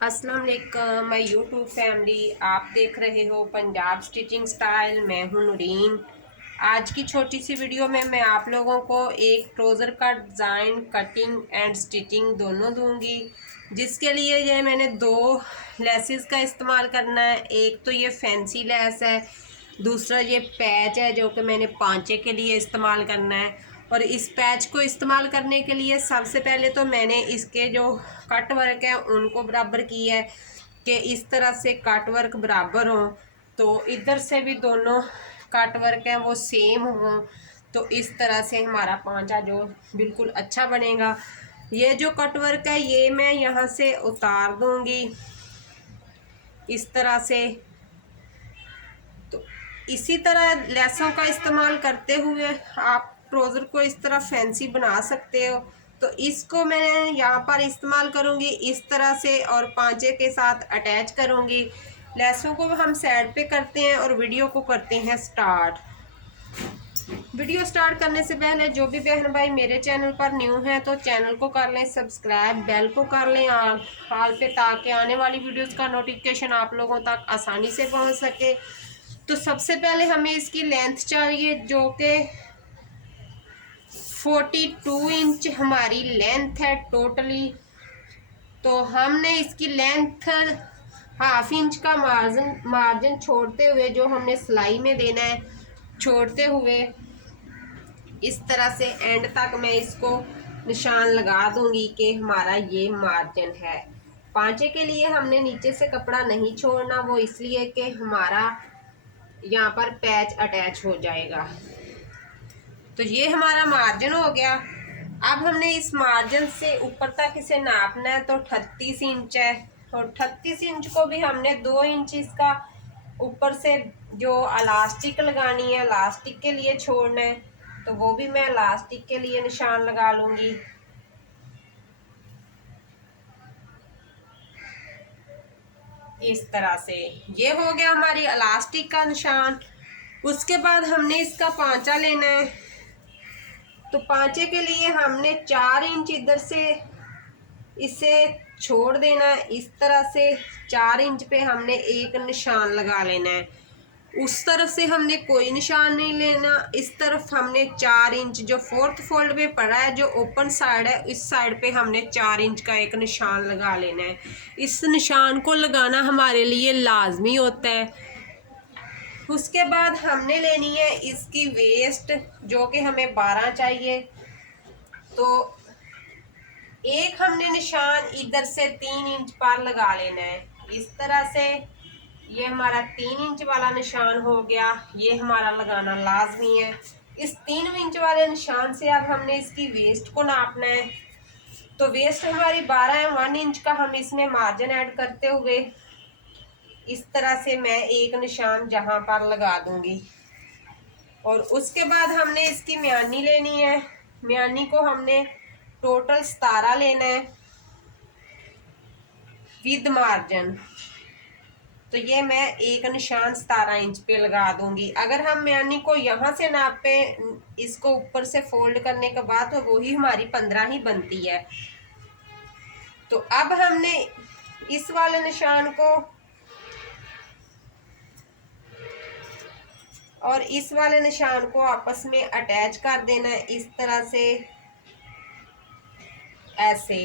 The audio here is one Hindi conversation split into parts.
अस्सलाम वालेकुम माय यूट्यूब फैमिली। आप देख रहे हो पंजाब स्टिचिंग स्टाइल। मैं हूं नूरीन। आज की छोटी सी वीडियो में मैं आप लोगों को एक ट्राउज़र का डिज़ाइन कटिंग एंड स्टिचिंग दोनों दूंगी, जिसके लिए ये मैंने दो लेसेस का इस्तेमाल करना है। एक तो ये फैंसी लेस है, दूसरा ये पैच है जो कि मैंने पांचे के लिए इस्तेमाल करना है। और इस पैच को इस्तेमाल करने के लिए सबसे पहले तो मैंने इसके जो कट वर्क है उनको बराबर किया है कि इस तरह से कट वर्क बराबर हो, तो इधर से भी दोनों कट वर्क हैं वो सेम हो, तो इस तरह से हमारा पांचा जो बिल्कुल अच्छा बनेगा। ये जो कट वर्क है ये मैं यहाँ से उतार दूंगी इस तरह से। तो इसी तरह लेसों का इस्तेमाल करते हुए आप ट्राउज़र को इस तरह फैंसी बना सकते हो। तो इसको मैं यहाँ पर इस्तेमाल करूँगी इस तरह से और पांचे के साथ अटैच करूँगी। लेसों को हम साइड पे करते हैं और वीडियो को करते हैं स्टार्ट। वीडियो स्टार्ट करने से पहले जो भी बहन भाई मेरे चैनल पर न्यू हैं तो चैनल को कर लें सब्सक्राइब, बेल को कर लें ऑल पे, ताकि आने वाली वीडियोस का नोटिफिकेशन आप लोगों तक आसानी से पहुंच सके। तो सबसे पहले हमें इसकी लेंथ चाहिए जो कि 42 इंच हमारी लेंथ है टोटली। तो हमने इसकी लेंथ हाफ इंच का मार्जिन छोड़ते हुए जो हमने सिलाई में देना है छोड़ते हुए इस तरह से एंड तक मैं इसको निशान लगा दूंगी कि हमारा ये मार्जिन है। पांचे के लिए हमने नीचे से कपड़ा नहीं छोड़ना, वो इसलिए कि हमारा यहाँ पर पैच अटैच हो जाएगा। तो ये हमारा मार्जिन हो गया। अब हमने इस मार्जिन से ऊपर तक इसे नापना है, तो 38 इंच है। और 38 इंच को भी हमने 2 इंच इसका ऊपर से जो इलास्टिक लगानी है इलास्टिक के लिए छोड़ना है, तो वो भी मैं इलास्टिक के लिए निशान लगा लूंगी। इस तरह से ये हो गया हमारी इलास्टिक का निशान। उसके बाद हमने इसका पांचा लेना है। तो पांचे के लिए हमने 4 इंच इधर से इसे छोड़ देना है इस तरह से। 4 इंच पे हमने एक निशान लगा लेना है। उस तरफ से हमने कोई निशान नहीं लेना। इस तरफ हमने 4 इंच जो फोर्थ फोल्ड में पड़ा है जो ओपन साइड है इस साइड पे हमने 4 इंच का एक निशान लगा लेना है। इस निशान को लगाना हमारे लिए लाजमी होता है। उसके बाद हमने लेनी है इसकी वेस्ट जो कि हमें 12 चाहिए। तो एक हमने निशान इधर से 3 इंच पर लगा लेना है इस तरह से। ये हमारा 3 इंच वाला निशान हो गया, ये हमारा लगाना लाजमी है। इस 3 इंच वाले निशान से अब हमने इसकी वेस्ट को नापना है। तो वेस्ट हमारी 12 है, 1 इंच का हम इसमें मार्जिन ऐड करते हुए इस तरह से मैं एक निशान जहां पर लगा दूंगी। और उसके बाद हमने इसकी म्यानी लेनी है। म्यानी को हमने टोटल 17 लेना है विद मार्जिन। तो ये मैं एक निशान 17 इंच पे लगा दूंगी। अगर हम म्यानी को यहाँ से नापे इसको ऊपर से फोल्ड करने के बाद तो वही हमारी 15 ही बनती है। तो अब हमने इस वाले निशान को और इस वाले निशान को आपस में अटैच कर देना है इस तरह से ऐसे।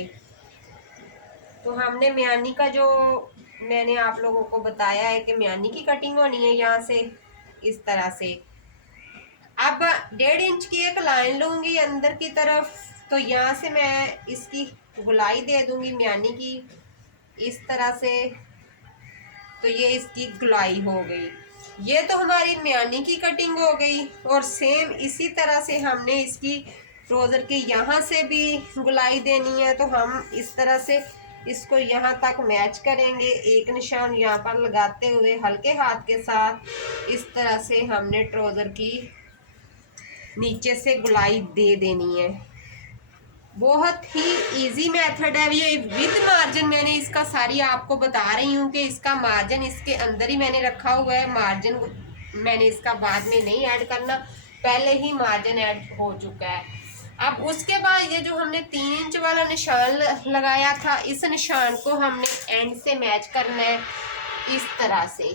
तो हमने म्यानी का जो मैंने आप लोगों को बताया है कि म्यानी की कटिंग होनी है यहाँ से इस तरह से। अब 1.5 इंच की एक लाइन लूंगी अंदर की तरफ। तो यहाँ से मैं इसकी गुलाई दे दूंगी म्यानी की इस तरह से। तो ये इसकी गुलाई हो गई। ये तो हमारी म्यानी की कटिंग हो गई। और सेम इसी तरह से हमने इसकी ट्राउजर के यहाँ से भी गुलाई देनी है। तो हम इस तरह से इसको यहाँ तक मैच करेंगे, एक निशान यहाँ पर लगाते हुए हल्के हाथ के साथ इस तरह से हमने ट्राउजर की नीचे से गुलाई दे देनी है। बहुत ही इजी मेथड है ये विद मार्जिन। मैंने इसका सारी आपको बता रही हूँ कि इसका मार्जिन इसके अंदर ही मैंने रखा हुआ है। मार्जिन मैंने इसका बाद में नहीं ऐड करना, पहले ही मार्जिन ऐड हो चुका है। अब उसके बाद ये जो हमने 3 इंच वाला निशान लगाया था, इस निशान को हमने एंड से मैच करना है इस तरह से।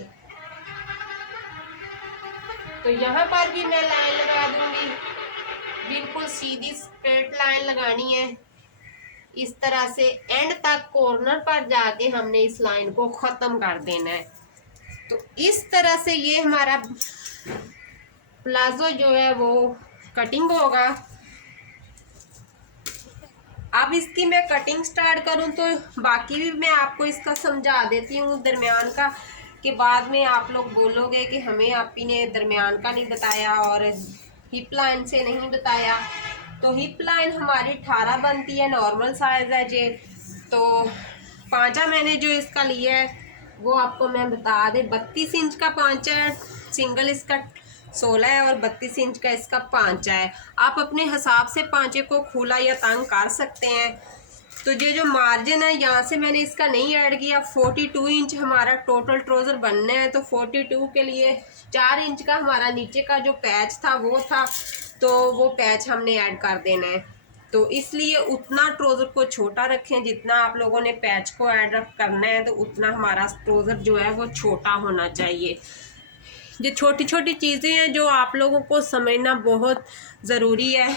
तो यहाँ पर भी मैं लाइन लगा दूंगी, बिल्कुल सीधी स्ट्रेट लाइन लगानी है इस तरह से। एंड तक कॉर्नर पर जाके हमने इस लाइन को ख़त्म कर देना है। तो इस तरह से ये हमारा प्लाजो जो है वो कटिंग होगा। अब इसकी मैं कटिंग स्टार्ट करूं तो बाकी भी मैं आपको इसका समझा देती हूँ दरमियान का, के बाद में आप लोग बोलोगे कि हमें आपी ने दरमियान का नहीं बताया और हिप लाइन से नहीं बताया। तो हिप लाइन हमारी 18 बनती है, नॉर्मल साइज़ है जे। तो पांचा मैंने जो इसका लिया है वो आपको मैं बता दें, 32 इंच का पांचा है, सिंगल इसका 16 है और 32 इंच का इसका पांचा है। आप अपने हिसाब से पांचे को खुला या तंग कर सकते हैं। तो ये जो मार्जिन है यहाँ से मैंने इसका नहीं ऐड किया। 42 इंच हमारा टोटल ट्राउज़र बनना है, तो 42 के लिए 4 इंच का हमारा नीचे का जो पैच था वो था, तो वो पैच हमने ऐड कर देना है। तो इसलिए उतना ट्राउज़र को छोटा रखें, जितना आप लोगों ने पैच को ऐड करना है तो उतना हमारा ट्राउज़र जो है वो छोटा होना चाहिए। ये छोटी छोटी चीज़ें हैं जो आप लोगों को समझना बहुत ज़रूरी है।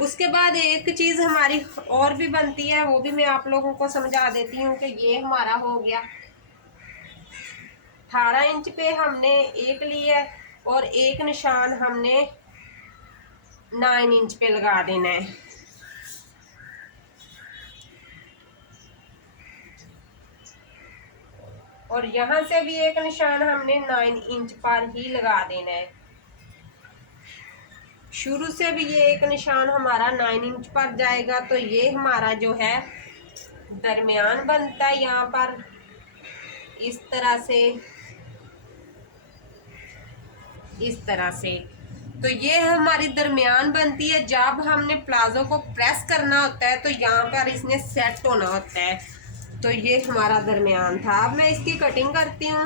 उसके बाद एक चीज़ हमारी और भी बनती है, वो भी मैं आप लोगों को समझा देती हूँ कि ये हमारा हो गया 18 इंच पे हमने एक लिया और एक निशान हमने 9 इंच पे लगा देना है। और यहाँ से भी एक निशान हमने 9 इंच पर ही लगा देना है। शुरू से भी ये एक निशान हमारा 9 इंच पर जाएगा। तो ये हमारा जो है दरमियान बनता है यहाँ पर इस तरह से, इस तरह से। तो ये हमारी दरमियान बनती है। जब हमने प्लाजो को प्रेस करना होता है तो यहाँ पर इसने सेट होना होता है। तो ये हमारा दरमियान था। अब मैं इसकी कटिंग करती हूँ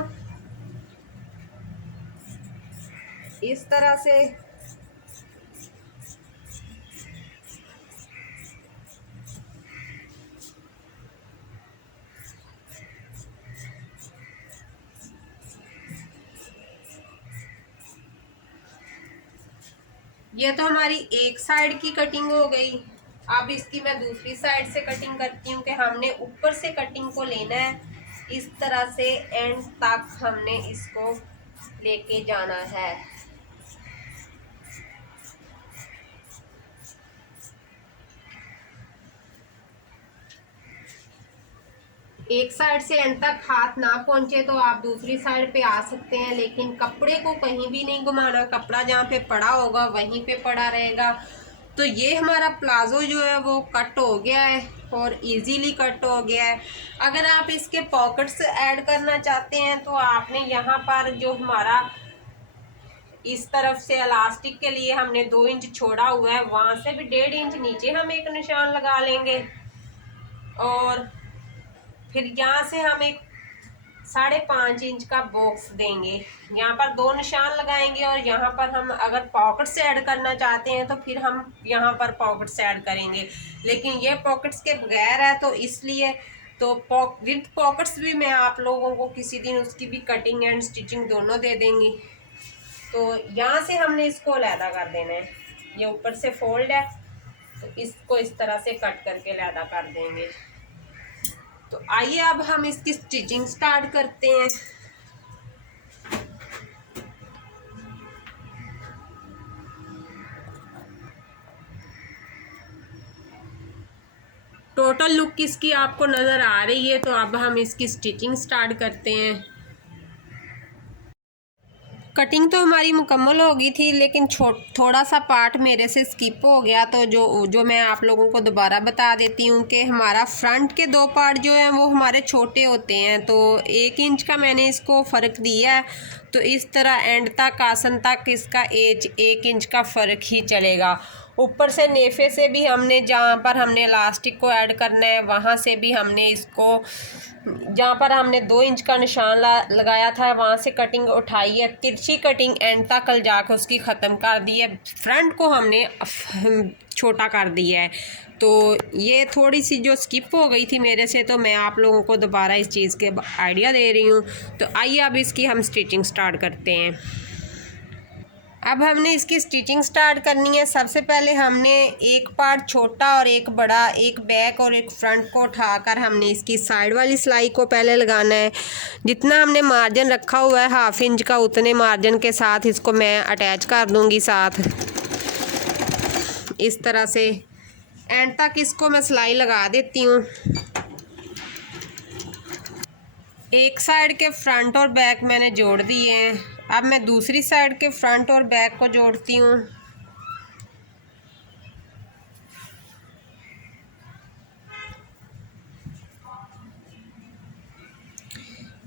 इस तरह से। ये तो हमारी एक साइड की कटिंग हो गई। अब इसकी मैं दूसरी साइड से कटिंग करती हूँ कि हमने ऊपर से कटिंग को लेना है इस तरह से, एंड तक हमने इसको लेके जाना है। एक साइड से एंड तक हाथ ना पहुंचे तो आप दूसरी साइड पे आ सकते हैं, लेकिन कपड़े को कहीं भी नहीं घुमाना। कपड़ा जहाँ पे पड़ा होगा वहीं पे पड़ा रहेगा। तो ये हमारा प्लाजो जो है वो कट हो गया है और इजीली कट हो गया है। अगर आप इसके पॉकेट्स ऐड करना चाहते हैं तो आपने यहाँ पर जो हमारा इस तरफ से इलास्टिक के लिए हमने 2 इंच छोड़ा हुआ है, वहाँ से भी 1.5 इंच नीचे हम एक निशान लगा लेंगे और फिर यहाँ से हम एक 5.5 इंच का बॉक्स देंगे। यहाँ पर 2 निशान लगाएंगे और यहाँ पर हम अगर पॉकेट्स ऐड करना चाहते हैं तो फिर हम यहाँ पर पॉकेट्स ऐड करेंगे, लेकिन ये पॉकेट्स के बगैर है तो इसलिए तो विद पॉकेट्स भी मैं आप लोगों को किसी दिन उसकी भी कटिंग एंड स्टिचिंग दोनों दे देंगी। तो यहाँ से हमने इसको अलहदा कर देना है। ये ऊपर से फोल्ड है तो इसको इस तरह से कट करके अलहदा कर देंगे। तो आइए अब हम इसकी स्टिचिंग स्टार्ट करते हैं। टोटल लुक इसकी आपको नज़र आ रही है। तो अब हम इसकी स्टिचिंग स्टार्ट करते हैं। कटिंग तो हमारी मुकम्मल हो गई थी, लेकिन थोड़ा सा पार्ट मेरे से स्किप हो गया। तो जो मैं आप लोगों को दोबारा बता देती हूँ कि हमारा फ्रंट के 2 पार्ट जो हैं वो हमारे छोटे होते हैं। तो 1 इंच का मैंने इसको फ़र्क दिया है। तो इस तरह एंड तक आसन तक इसका 1 इंच का फ़र्क ही चलेगा। ऊपर से नेफे से भी हमने जहाँ पर हमने इलास्टिक को ऐड करना है वहाँ से भी हमने इसको, जहाँ पर हमने 2 इंच का निशान लगाया था वहाँ से कटिंग उठाई है, तिरछी कटिंग एंड तक जाकर उसकी ख़त्म कर दी है, फ्रंट को हमने छोटा कर दिया है। तो ये थोड़ी सी जो स्किप हो गई थी मेरे से, तो मैं आप लोगों को दोबारा इस चीज़ के आइडिया दे रही हूँ। तो आइए अब इसकी हम स्टिचिंग स्टार्ट करते हैं। अब हमने इसकी स्टिचिंग स्टार्ट करनी है। सबसे पहले हमने एक पार्ट छोटा और एक बड़ा, एक बैक और एक फ्रंट को उठाकर हमने इसकी साइड वाली सिलाई को पहले लगाना है। जितना हमने मार्जिन रखा हुआ है 1/2 इंच का, उतने मार्जिन के साथ इसको मैं अटैच कर दूंगी साथ, इस तरह से एंड तक इसको मैं सिलाई लगा देती हूँ। एक साइड के फ्रंट और बैक मैंने जोड़ दिए हैं। अब मैं दूसरी साइड के फ्रंट और बैक को जोड़ती हूँ।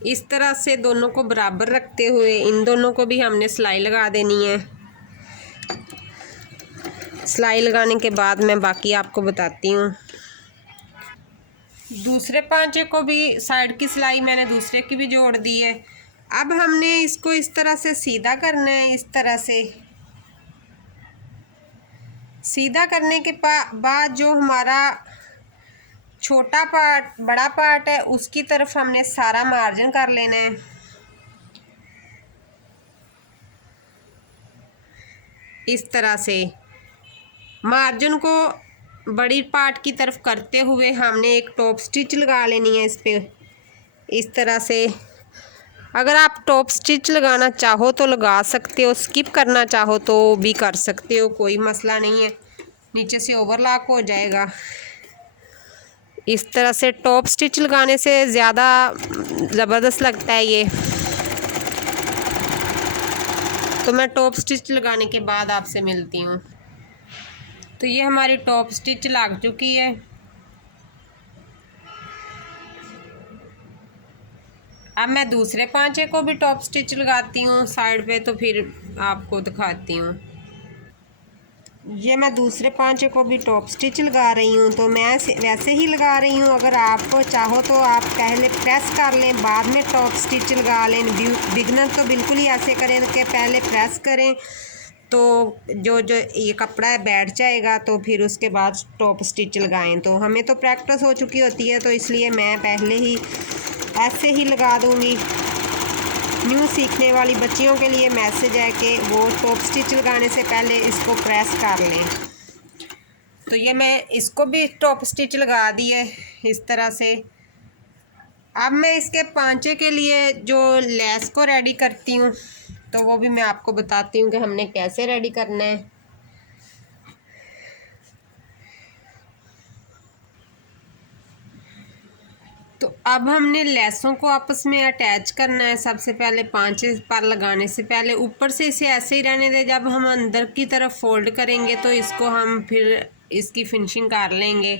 इस तरह से दोनों को बराबर रखते हुए इन दोनों को भी हमने सिलाई लगा देनी है। सिलाई लगाने के बाद मैं बाकी आपको बताती हूँ। दूसरे पांचे को भी, साइड की सिलाई मैंने दूसरे की भी जोड़ दी है। अब हमने इसको इस तरह से सीधा करना है। इस तरह से सीधा करने के बाद जो हमारा छोटा पार्ट, बड़ा पार्ट है, उसकी तरफ हमने सारा मार्जिन कर लेना है। इस तरह से मार्जिन को बड़ी पार्ट की तरफ करते हुए हमने एक टॉप स्टिच लगा लेनी है इस पे, इस तरह से। अगर आप टॉप स्टिच लगाना चाहो तो लगा सकते हो, स्किप करना चाहो तो भी कर सकते हो, कोई मसला नहीं है, नीचे से ओवरलॉक हो जाएगा। इस तरह से टॉप स्टिच लगाने से ज़्यादा ज़बरदस्त लगता है ये। तो मैं टॉप स्टिच लगाने के बाद आपसे मिलती हूँ। तो ये हमारी टॉप स्टिच लग चुकी है। अब मैं दूसरे पांचे को भी टॉप स्टिच लगाती हूँ साइड पे, तो फिर आपको दिखाती हूँ। ये मैं दूसरे पांचे को भी टॉप स्टिच लगा रही हूँ। तो मैं वैसे ही लगा रही हूँ। अगर आप चाहो तो आप पहले प्रेस कर लें, बाद में टॉप स्टिच लगा लें। बिगनर तो बिल्कुल ही ऐसे करें कि पहले प्रेस करें, तो जो ये कपड़ा है बैठ जाएगा, तो फिर उसके बाद टॉप स्टिच लगाएं। तो हमें तो प्रैक्टिस हो चुकी होती है, तो इसलिए मैं पहले ही ऐसे ही लगा दूँगी। न्यू सीखने वाली बच्चियों के लिए मैसेज है कि वो टॉप स्टिच लगाने से पहले इसको प्रेस कर लें। तो ये मैं इसको भी टॉप स्टिच लगा दी है इस तरह से। अब मैं इसके पांचे के लिए जो लेस को रेडी करती हूँ, तो वो भी मैं आपको बताती हूँ कि हमने कैसे रेडी करना है। तो अब हमने लेसों को आपस में अटैच करना है। सबसे पहले पांचे पर लगाने से पहले ऊपर से इसे ऐसे ही रहने दें। जब हम अंदर की तरफ फोल्ड करेंगे तो इसको हम फिर इसकी फिनिशिंग कर लेंगे।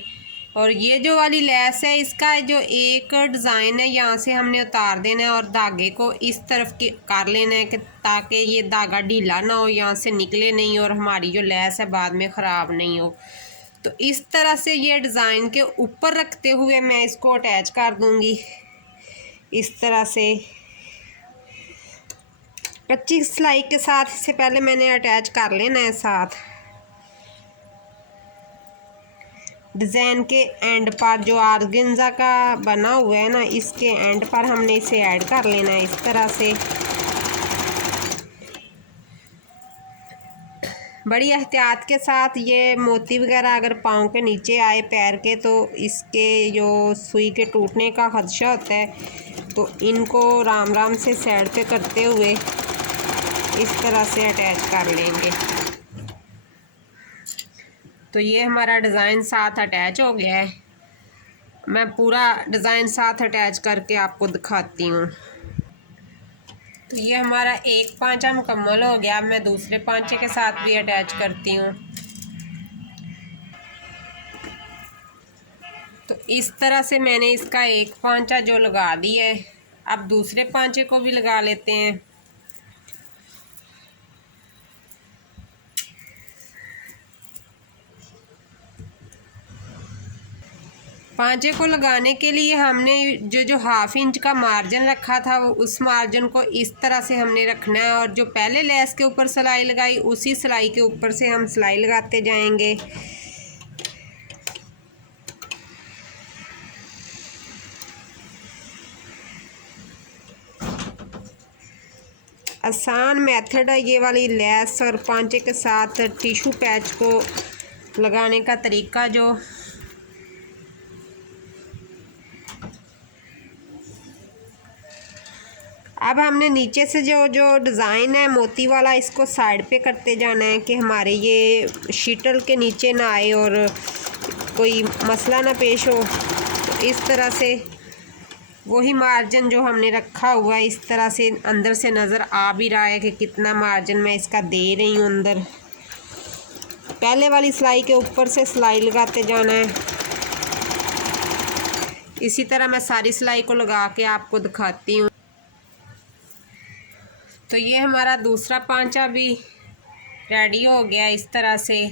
और ये जो वाली लेस है, इसका जो एक डिज़ाइन है यहाँ से हमने उतार देना है और धागे को इस तरफ की कर लेना है कि ताकि ये धागा ढीला ना हो, यहाँ से निकले नहीं और हमारी जो लेस है बाद में ख़राब नहीं हो। तो इस तरह से ये डिज़ाइन के ऊपर रखते हुए मैं इसको अटैच कर दूंगी इस तरह से। कच्ची सिलाई के साथ इससे पहले मैंने अटैच कर लेना है साथ। डिज़ाइन के एंड पर जो ऑर्गेन्जा का बना हुआ है ना, इसके एंड पर हमने इसे ऐड कर लेना है इस तरह से। बड़ी एहतियात के साथ। ये मोती वगैरह अगर पाँव के नीचे आए पैर के, तो इसके जो सुई के टूटने का खदशा होता है, तो इनको राम राम से साइड पे करते हुए इस तरह से अटैच कर लेंगे। तो ये हमारा डिज़ाइन साथ अटैच हो गया है। मैं पूरा डिज़ाइन साथ अटैच करके आपको दिखाती हूँ। तो ये हमारा एक पांचा मुकम्मल हो गया। अब मैं दूसरे पांचे के साथ भी अटैच करती हूँ। तो इस तरह से मैंने इसका एक पांचा जो लगा दिया है। अब दूसरे पांचे को भी लगा लेते हैं। पांचे को लगाने के लिए हमने जो 1/2 इंच का मार्जिन रखा था वो उस मार्जिन को इस तरह से हमने रखना है, और जो पहले लेस के ऊपर सिलाई लगाई उसी सिलाई के ऊपर से हम सिलाई लगाते जाएंगे। आसान मेथड है ये वाली लेस और पांचे के साथ टिश्यू पैच को लगाने का तरीका। जो अब हमने नीचे से जो डिज़ाइन है मोती वाला, इसको साइड पे करते जाना है कि हमारे ये शीटल के नीचे ना आए और कोई मसला ना पेश हो। तो इस तरह से वही मार्जिन जो हमने रखा हुआ है इस तरह से अंदर से नज़र आ भी रहा है कि कितना मार्जिन मैं इसका दे रही हूँ अंदर। पहले वाली सिलाई के ऊपर से सिलाई लगाते जाना है। इसी तरह मैं सारी सिलाई को लगा के आपको दिखाती हूँ। तो ये हमारा दूसरा पांचा भी रेडी हो गया इस तरह से।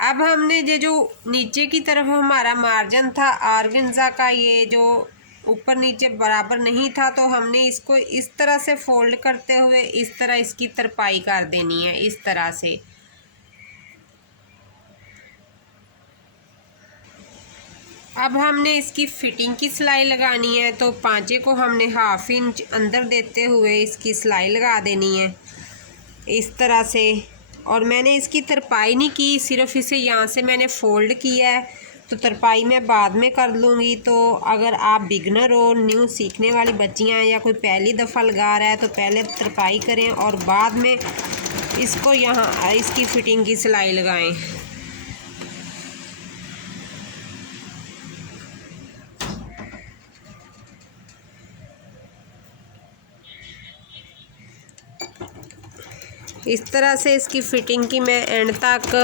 अब हमने ये जो नीचे की तरफ हमारा मार्जिन था ऑर्गेन्जा का, ये जो ऊपर नीचे बराबर नहीं था, तो हमने इसको इस तरह से फोल्ड करते हुए इस तरह इसकी तरपाई कर देनी है इस तरह से। अब हमने इसकी फिटिंग की सिलाई लगानी है, तो पांचे को हमने 1/2 इंच अंदर देते हुए इसकी सिलाई लगा देनी है इस तरह से। और मैंने इसकी तरपाई नहीं की, सिर्फ इसे यहाँ से मैंने फ़ोल्ड किया है, तो तरपाई मैं बाद में कर लूँगी। तो अगर आप बिगनर हो, न्यू सीखने वाली बच्चियाँ हैं या कोई पहली दफ़ा लगा रहा है तो पहले तरपाई करें और बाद में इसको यहाँ इसकी फ़िटिंग की सिलाई लगाएं। इस तरह से इसकी फ़िटिंग की मैं एंड तक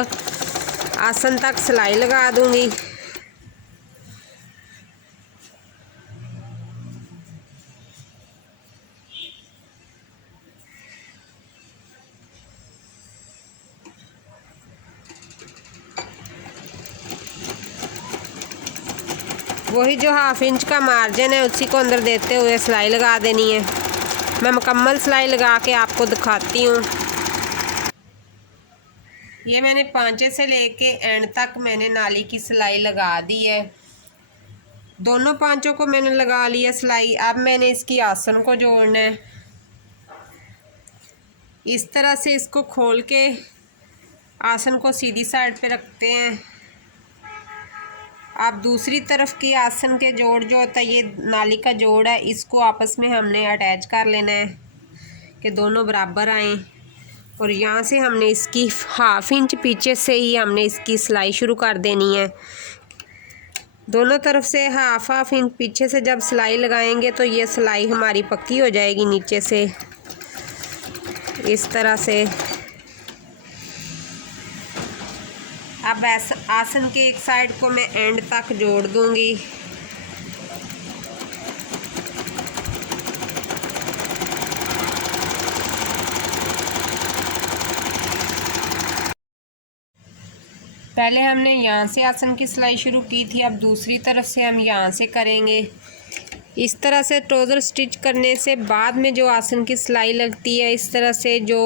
आसन तक सिलाई लगा दूँगी। वही जो 1/2 इंच का मार्जिन है उसी को अंदर देते हुए सिलाई लगा देनी है। मैं मुकम्मल सिलाई लगा के आपको दिखाती हूँ। ये मैंने पांचे से लेके एंड तक मैंने नाली की सिलाई लगा दी है। दोनों पांचों को मैंने लगा लिया सिलाई। अब मैंने इसकी आसन को जोड़ना है। इस तरह से इसको खोल के आसन को सीधी साइड पे रखते हैं। अब दूसरी तरफ की आसन के जोड़ जो होता है, ये नाली का जोड़ है, इसको आपस में हमने अटैच कर लेना है कि दोनों बराबर आएँ। और यहाँ से हमने इसकी 1/2 इंच पीछे से ही हमने इसकी सिलाई शुरू कर देनी है। दोनों तरफ से 1/2 इंच पीछे से जब सिलाई लगाएंगे तो ये सिलाई हमारी पक्की हो जाएगी नीचे से इस तरह से। अब आसन के एक साइड को मैं एंड तक जोड़ दूंगी। पहले हमने यहाँ से आसन की सिलाई शुरू की थी, अब दूसरी तरफ से हम यहाँ से करेंगे। इस तरह से ट्राउज़र स्टिच करने से बाद में जो आसन की सिलाई लगती है, इस तरह से जो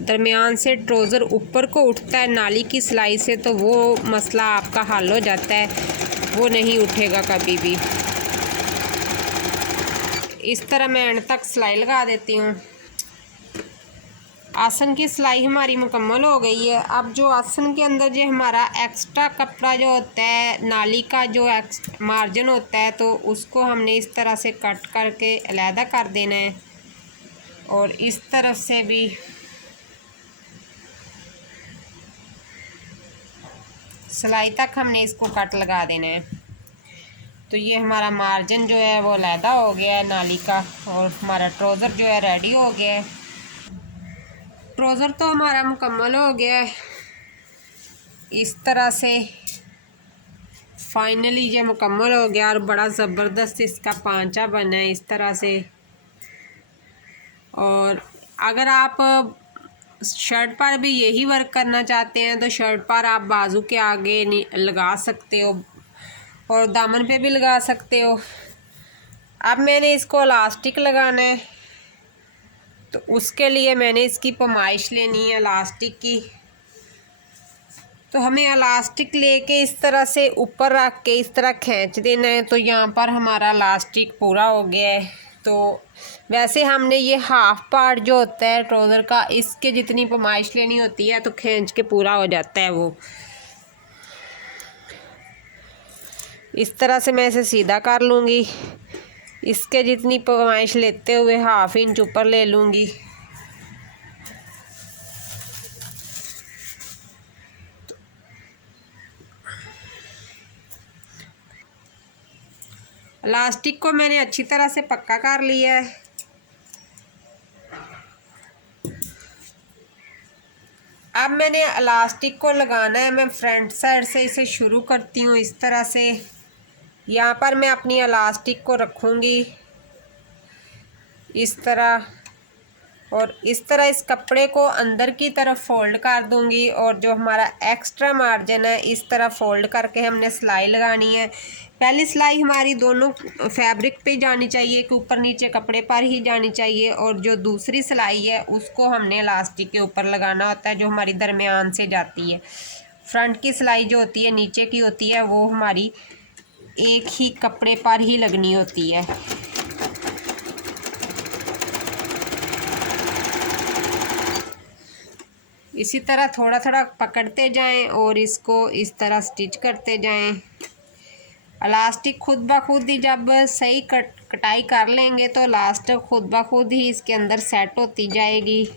दरमियान से ट्राउज़र ऊपर को उठता है नाली की सिलाई से, तो वो मसला आपका हल हो जाता है, वो नहीं उठेगा कभी भी। इस तरह मैं एंड तक सिलाई लगा देती हूँ। आसन की सिलाई हमारी मुकम्मल हो गई है। अब जो आसन के अंदर जो हमारा एक्स्ट्रा कपड़ा जो होता है, नाली का जो मार्जिन होता है, तो उसको हमने इस तरह से कट करके अलहदा कर देना है। और इस तरफ से भी सिलाई तक हमने इसको कट लगा देना है। तो ये हमारा मार्जिन जो है वो अलहदा हो गया है नाली का, और हमारा ट्राउज़र जो है रेडी हो गया है। ट्राउज़र तो हमारा मुकम्मल हो गया है। इस तरह से फाइनली ये मुकम्मल हो गया और बड़ा ज़बरदस्त इसका पांचा बना है इस तरह से। और अगर आप शर्ट पर भी यही वर्क करना चाहते हैं तो शर्ट पर आप बाजू के आगे लगा सकते हो, और दामन पे भी लगा सकते हो। अब मैंने इसको इलास्टिक लगाना है, तो उसके लिए मैंने इसकी पैमाइश लेनी है इलास्टिक की। तो हमें इलास्टिक लेके इस तरह से ऊपर रख के इस तरह खींच देना है। तो यहाँ पर हमारा इलास्टिक पूरा हो गया है। तो वैसे हमने ये हाफ पार्ट जो होता है ट्राउज़र का, इसके जितनी पैमाइश लेनी होती है तो खींच के पूरा हो जाता है वो। इस तरह से मैं इसे सीधा कर लूँगी। इसके जितनी पैमाइश लेते हुए 1/2 इंच ऊपर ले लूँगी। इलास्टिक को मैंने अच्छी तरह से पक्का कर लिया है। अब मैंने इलास्टिक को लगाना है। मैं फ्रंट साइड से इसे शुरू करती हूँ इस तरह से। यहाँ पर मैं अपनी इलास्टिक को रखूँगी इस तरह, और इस तरह इस कपड़े को अंदर की तरफ फोल्ड कर दूँगी, और जो हमारा एक्स्ट्रा मार्जिन है इस तरह फोल्ड करके हमने सिलाई लगानी है। पहली सिलाई हमारी दोनों फैब्रिक पे जानी चाहिए कि ऊपर नीचे कपड़े पर ही जानी चाहिए, और जो दूसरी सिलाई है उसको हमने इलास्टिक के ऊपर लगाना होता है, जो हमारी दरमियान से जाती है। फ्रंट की सिलाई जो होती है नीचे की होती है, वो हमारी एक ही कपड़े पर ही लगनी होती है। इसी तरह थोड़ा थोड़ा पकड़ते जाएं और इसको इस तरह स्टिच करते जाएं। इलास्टिक खुद ब खुद ही जब सही कटाई कर लेंगे तो इलास्टिक खुद ब खुद ही इसके अंदर सेट होती जाएगी।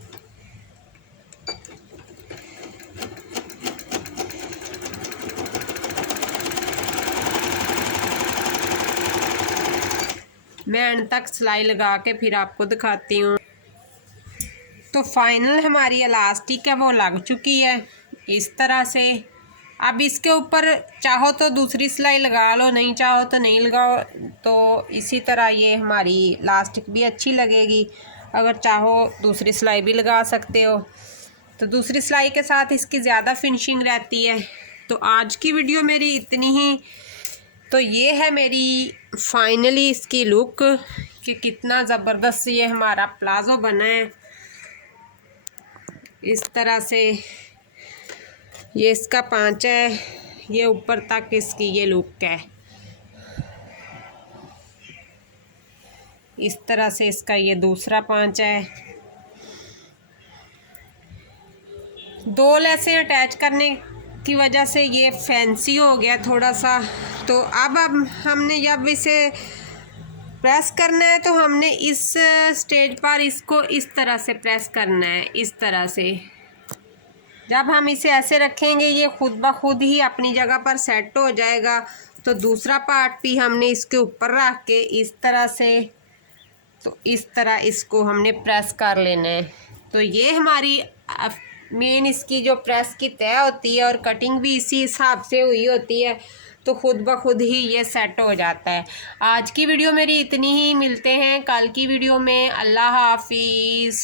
मैं एंड तक सिलाई लगा के फिर आपको दिखाती हूँ। तो फाइनल हमारी इलास्टिक है वो लग चुकी है इस तरह से। अब इसके ऊपर चाहो तो दूसरी सिलाई लगा लो, नहीं चाहो तो नहीं लगाओ। तो इसी तरह ये हमारी इलास्टिक भी अच्छी लगेगी। अगर चाहो दूसरी सिलाई भी लगा सकते हो। तो दूसरी सिलाई के साथ इसकी ज़्यादा फिनिशिंग रहती है। तो आज की वीडियो मेरी इतनी ही। तो ये है मेरी फाइनली इसकी लुक कि कितना ज़बरदस्त ये हमारा प्लाज़ो बना है। इस तरह से ये इसका पांचा है, ये ऊपर तक इसकी ये लुक है। इस तरह से इसका ये दूसरा पांचा है। 2 लेसें अटैच करने की वजह से ये फैंसी हो गया थोड़ा सा। तो अब हमने जब इसे प्रेस करना है तो हमने इस स्टेज पर इसको इस तरह से प्रेस करना है। इस तरह से जब हम इसे ऐसे रखेंगे ये खुद ब खुद ही अपनी जगह पर सेट हो जाएगा। तो दूसरा पार्ट भी हमने इसके ऊपर रख के इस तरह से, तो इस तरह इसको हमने प्रेस कर लेना है। तो ये हमारी मेन इसकी जो प्रेस की तय होती है और कटिंग भी इसी हिसाब से हुई होती है। तो खुद ब खुद ही ये सेट हो जाता है। आज की वीडियो मेरी इतनी ही। मिलते हैं कल की वीडियो में। अल्लाह हाफिज़।